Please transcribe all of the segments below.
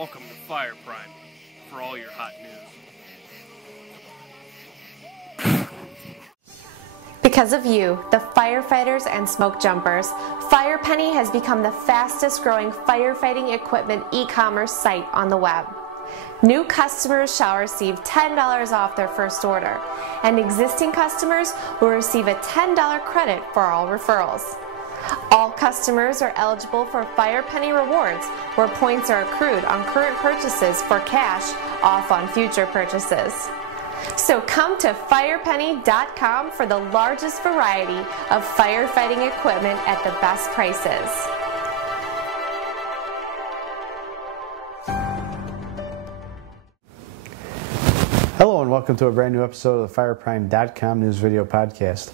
Welcome to Fireprime for all your hot news. Because of you, the firefighters and smoke jumpers, FirePenny has become the fastest growing firefighting equipment e-commerce site on the web. New customers shall receive $10 off their first order, and existing customers will receive a $10 credit for all referrals. All customers are eligible for FirePenny rewards, where points are accrued on current purchases for cash off on future purchases. So come to firepenny.com for the largest variety of firefighting equipment at the best prices. Hello and welcome to a brand new episode of the fireprime.com news video podcast.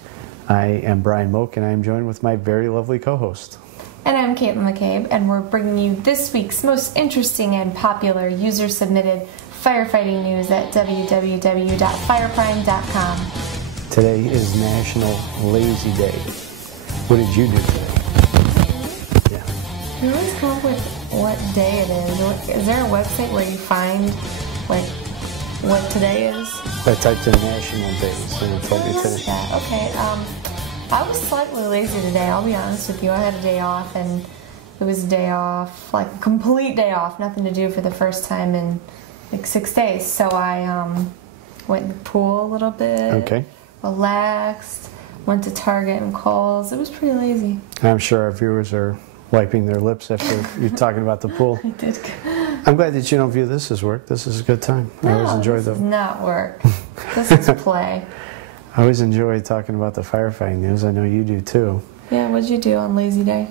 I am Brian Moak and I am joined with my very lovely co-host. And I'm Caitlyn McCabe, and we're bringing you this week's most interesting and popular user-submitted firefighting news at www.fireprime.com. Today is National Lazy Day. What did you do today? Yeah. You always come up with what day it is. Is there a website where you find like what today is? I typed in National Days and it told me today. Yeah, okay. I was slightly lazy today, I'll be honest with you. I had a day off, and it was a day off, like a complete day off, nothing to do for the first time in like 6 days. So I went in the pool a little bit, Okay. relaxed, went to Target and Kohl's. It was pretty lazy. I'm sure our viewers are wiping their lips after you're talking about the pool. I did. I'm glad that you don't view this as work. This is a good time. I always enjoy this is not work. This is play. I always enjoy talking about the firefighting news. I know you do too. Yeah, what'd you do on lazy day?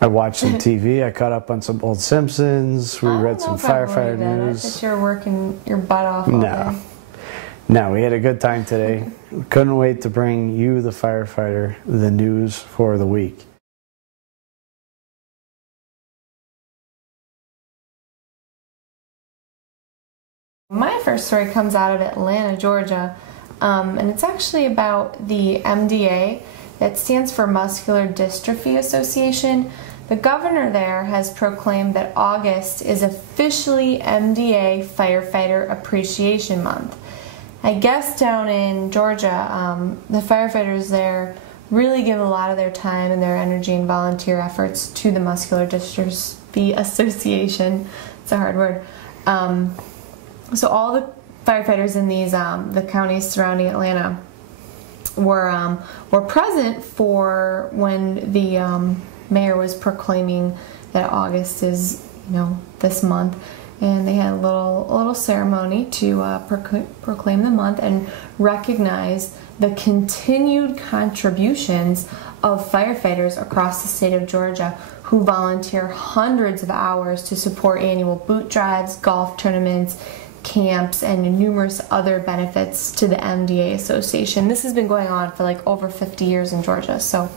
I watched some TV. I caught up on some old Simpsons. We read some firefighter news. I thought you were working your butt off all day. No, we had a good time today. Couldn't wait to bring you, the firefighter, the news for the week. My first story comes out of Atlanta, Georgia, and it's actually about the MDA. That stands for Muscular Dystrophy Association. The governor there has proclaimed that August is officially MDA Firefighter Appreciation Month. I guess down in Georgia, the firefighters there really give a lot of their time and their energy and volunteer efforts to the Muscular Dystrophy Association. It's a hard word. So all the firefighters in these the counties surrounding Atlanta were present for when the mayor was proclaiming that August is, this month, and they had a little ceremony to proclaim the month and recognize the continued contributions of firefighters across the state of Georgia who volunteer hundreds of hours to support annual boot drives, golf tournaments, camps, and numerous other benefits to the MDA Association. This has been going on for like over 50 years in Georgia, so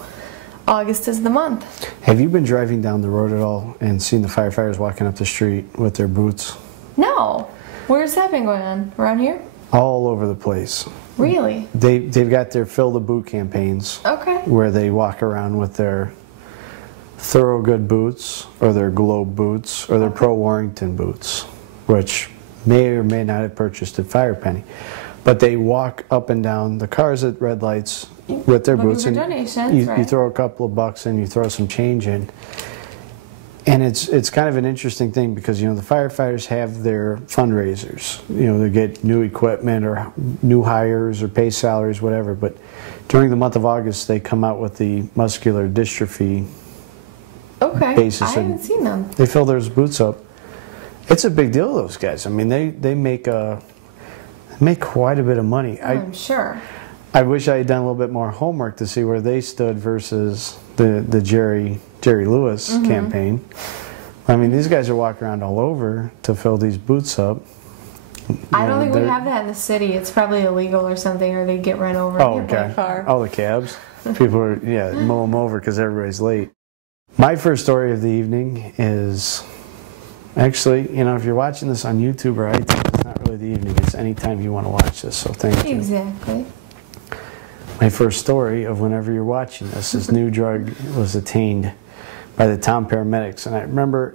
August is the month. Have you been driving down the road at all and seen the firefighters walking up the street with their boots? No. Where's that been going on? Around here? All over the place. Really? They've got their Fill the Boot campaigns. Okay. Where they walk around with their Thorogood boots or their Globe boots or their Pro Warrington boots, which may or may not have purchased at FirePenny. But they walk up and down the cars at red lights with their boots, and you throw a couple of bucks and you throw some change in. And it's kind of an interesting thing because, the firefighters have their fundraisers. They get new equipment or new hires or pay salaries, whatever. But during the month of August, they come out with the muscular dystrophy basis. I haven't seen them. They fill those boots up. It's a big deal, those guys. I mean, they make quite a bit of money. I'm sure. I wish I had done a little bit more homework to see where they stood versus the Jerry Lewis campaign. I mean, these guys are walking around all over to fill these boots up. I don't think we have that in the city. It's probably illegal or something, or they get run over in their car. Oh, the cabs. People are mow them over because everybody's late. My first story of the evening is actually, if you're watching this on YouTube or iTunes, it's not really the evening. It's any time you want to watch this. So thank you. Exactly. My first story of whenever you're watching this new drug was attained by the town paramedics. And I remember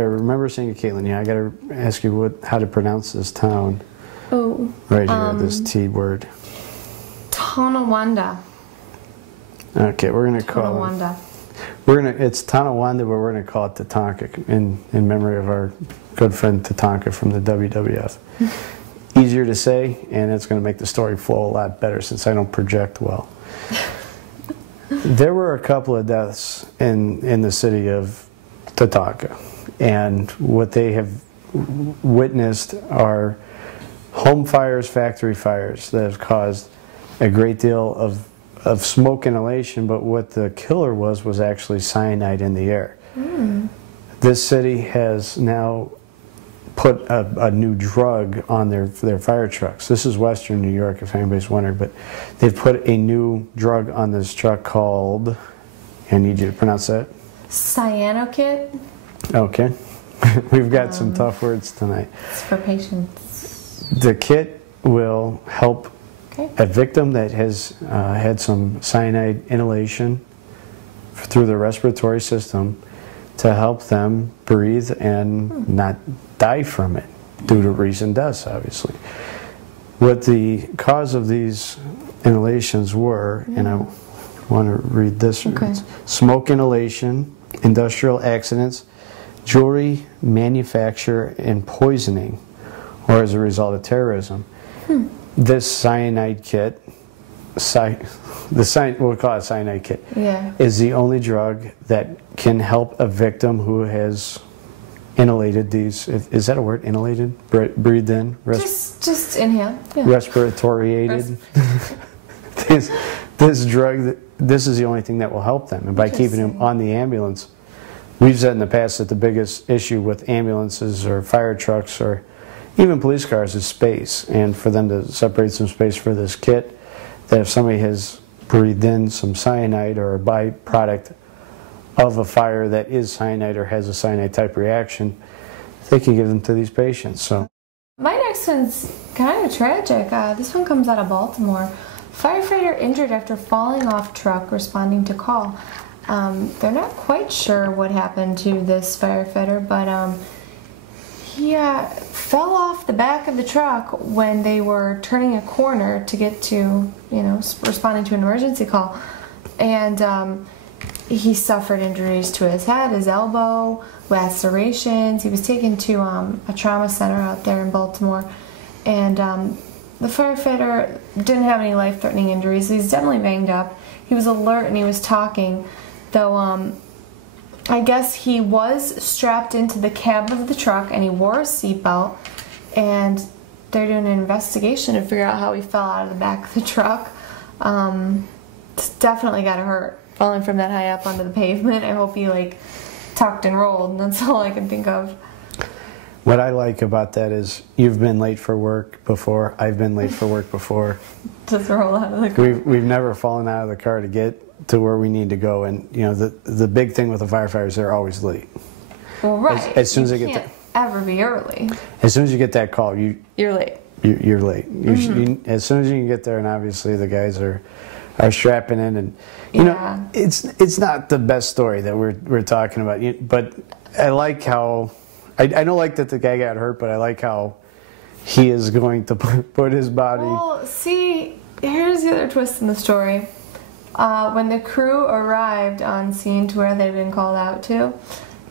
remember saying to Caitlyn, I got to ask you how to pronounce this town. Oh. Right here, this T word. Tonawanda. Okay, we're going to call Tonawanda. It's Tonawanda, but we're going to call it Tatanka in memory of our good friend Tatanka from the WWF. Easier to say, and it's going to make the story flow a lot better since I don't project well. There were a couple of deaths in the city of Tatanka, and what they have witnessed are home fires, factory fires that have caused a great deal of smoke inhalation, but what the killer was actually cyanide in the air. This city has now put a new drug on their fire trucks. This is Western New York, if anybody's wondering, but they've put a new drug on this truck called, I need you to pronounce that. Cyanokit. Okay. We've got some tough words tonight. It's for patients. The kit will help a victim that has had some cyanide inhalation through the respiratory system to help them breathe and not die from it due to recent deaths, obviously. What the cause of these inhalations were, and I want to read this, smoke inhalation, industrial accidents, jewelry manufacture, and poisoning, or as a result of terrorism. This cyanide kit, we'll call it cyanide kit, is the only drug that can help a victim who has inhalated these. Is that a word? Inhalated? Breathed in? Just inhale. Yeah. Respiratory-aided. This drug, this is the only thing that will help them. And by keeping them on the ambulance, we've said in the past that the biggest issue with ambulances or fire trucks or even police cars is space. And for them to separate some space for this kit, that if somebody has breathed in some cyanide or a byproduct of a fire that is cyanide or has a cyanide type reaction, they can give them to these patients. So my next one's kind of tragic. This one comes out of Baltimore. Firefighter injured after falling off truck responding to call. They're not quite sure what happened to this firefighter, but he fell off the back of the truck when they were turning a corner to get to, responding to an emergency call. And he suffered injuries to his head, his elbow, lacerations. He was taken to a trauma center out there in Baltimore. And the firefighter didn't have any life-threatening injuries. He's definitely banged up. He was alert and he was talking, though I guess he was strapped into the cab of the truck and he wore a seatbelt, and they're doing an investigation to figure out how he fell out of the back of the truck. It's definitely got to hurt, falling from that high up onto the pavement. I hope he tucked and rolled. That's all I can think of. What I like about that is you've been late for work before. I've been late for work before. Just roll out of the car. We've never fallen out of the car to get to where we need to go. And the big thing with the firefighters, they're always late. Well, right. As soon as they you can't ever be early. As soon as you get that call, you're late. You're late. As soon as you can get there, and obviously the guys are strapping in, and it's not the best story that we're talking about. But I like how. I don't like that the guy got hurt, but I like how he is going to put his body. Well, see, here's the other twist in the story. When the crew arrived on scene to where they'd been called out to,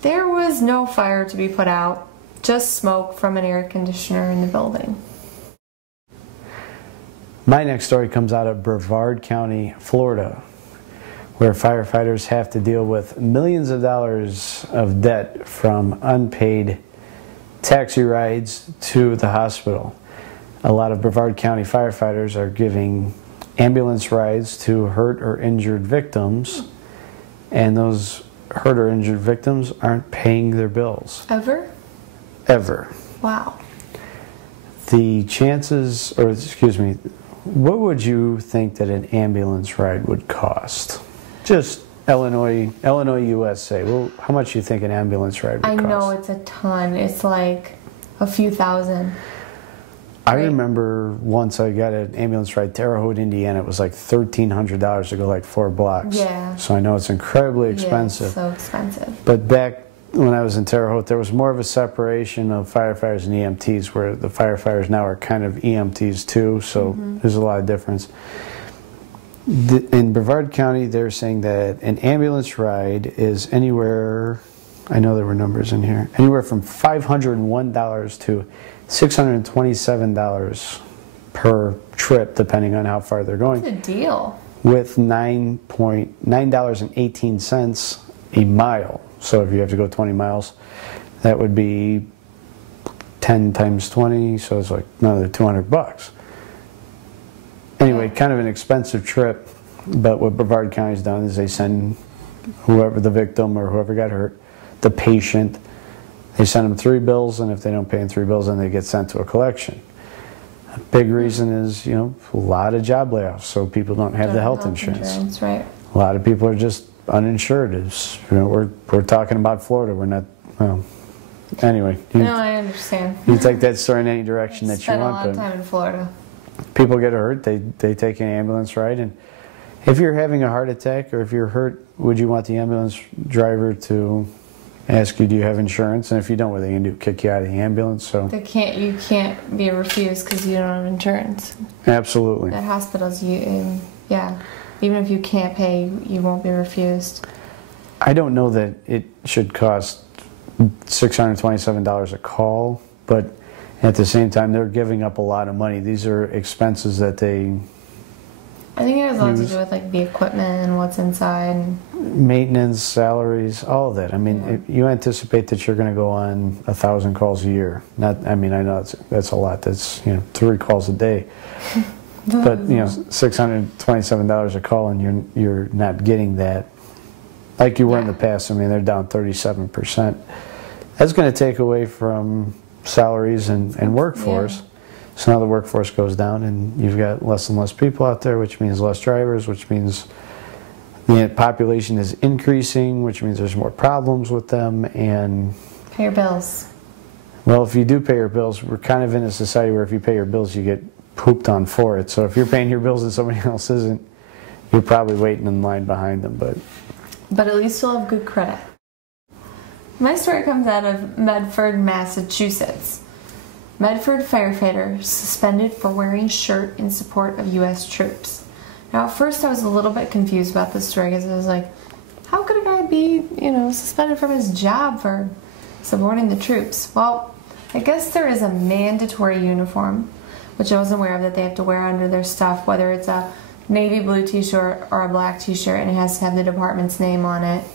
there was no fire to be put out, just smoke from an air conditioner in the building. My next story comes out of Brevard County, Florida, where firefighters have to deal with millions of dollars of debt from unpaid taxi rides to the hospital. A lot of Brevard County firefighters are giving ambulance rides to hurt or injured victims, and those hurt or injured victims aren't paying their bills. Ever? Ever. Wow. The chances, or excuse me, what would you think that an ambulance ride would cost? Just Illinois, USA. Well, how much do you think an ambulance ride would cost? I know it's a ton. It's like a few thousand. I remember once I got an ambulance ride, Terre Haute, Indiana. It was like $1,300 to go 4 blocks. Yeah. So I know it's incredibly expensive. Yeah, it's so expensive. But back when I was in Terre Haute, there was more of a separation of firefighters and EMTs, where the firefighters now are kind of EMTs too, so there's a lot of difference. In Brevard County, they're saying that an ambulance ride is anywhere, I know there were numbers in here, anywhere from $501 to $627 per trip, depending on how far they're going. What's the deal? With $9.18 a mile. So if you have to go 20 miles, that would be 10 times 20, so it's like another $200. Anyway, kind of an expensive trip, but what Brevard County's done is they send whoever the victim or whoever got hurt, the patient, they send them 3 bills, and if they don't pay in 3 bills, then they get sent to a collection. A big reason is, you know, a lot of job layoffs, so people don't have the health insurance. Right. A lot of people are just uninsured. It's, you know, we're talking about Florida. We're not, well, anyway. No, I understand. You take that story in any direction that you want. Spent a lot of time in Florida. People get hurt, they take an ambulance ride, and if you're having a heart attack or if you're hurt, would you want the ambulance driver to ask you, do you have insurance? And if you don't, what are they going to do? Kick you out of the ambulance? So you can't be refused because you don't have insurance. Absolutely. At hospitals, yeah, even if you can't pay, you won't be refused. I don't know that it should cost $627 a call, but at the same time, they're giving up a lot of money. These are expenses that they I think it has a lot to do with like the equipment and what's inside. Maintenance, salaries, all of that. I mean, if you anticipate that you're going to go on 1,000 calls a year. Not, I mean, I know that's a lot. That's, you know, 3 calls a day. But, you know, $627 a call, and you're not getting that like you were in the past. I mean, they're down 37%. That's going to take away from salaries and workforce. Yeah. So now the workforce goes down, and you've got less and less people out there, which means less drivers, which means the population is increasing, which means there's more problems with them. And pay your bills. Well, if you do pay your bills, we're kind of in a society where if you pay your bills, you get pooped on for it. So if you're paying your bills and somebody else isn't, you're probably waiting in line behind them. But at least you'll have good credit. My story comes out of Medford, Massachusetts. Medford firefighter suspended for wearing shirt in support of U.S. troops. Now, at first I was a little bit confused about this story because I was like, how could a guy be, you know, suspended from his job for supporting the troops? Well, I guess there is a mandatory uniform, which I wasn't aware of, that they have to wear under their stuff, whether it's a navy blue t-shirt or a black t-shirt, and it has to have the department's name on it,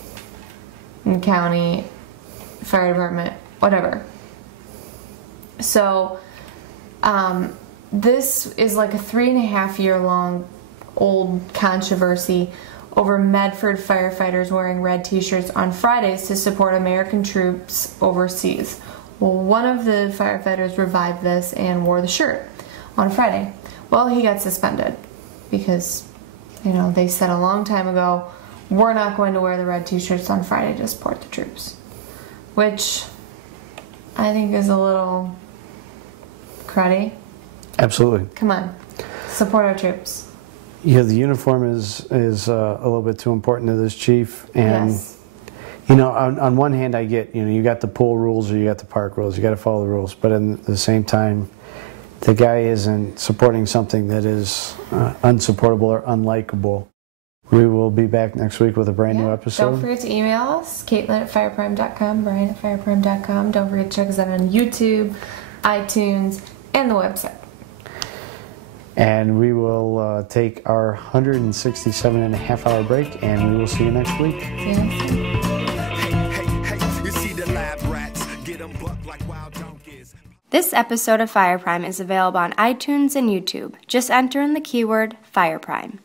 and county, fire department, whatever. So, this is like a 3.5-year long old controversy over Medford firefighters wearing red t-shirts on Fridays to support American troops overseas. Well, one of the firefighters revived this and wore the shirt on Friday. Well, he got suspended because, you know, they said a long time ago, we're not going to wear the red t-shirts on Friday to support the troops, which I think is a little cruddy. Absolutely. Come on, support our troops. Yeah, the uniform is a little bit too important to this chief, and yes. You know, on one hand, I get, you know, you got the pool rules or you got the park rules, you got to follow the rules, but at the same time, the guy isn't supporting something that is unsupportable or unlikable. We will be back next week with a brand new episode. Don't forget to email us, Caitlyn at fireprime.com, Brian at fireprime.com. Don't forget to check us out on YouTube, iTunes, and the website. And we will take our 167.5-hour break, and we will see you next week. See you next week. This episode of Fireprime is available on iTunes and YouTube. Just enter in the keyword Fireprime.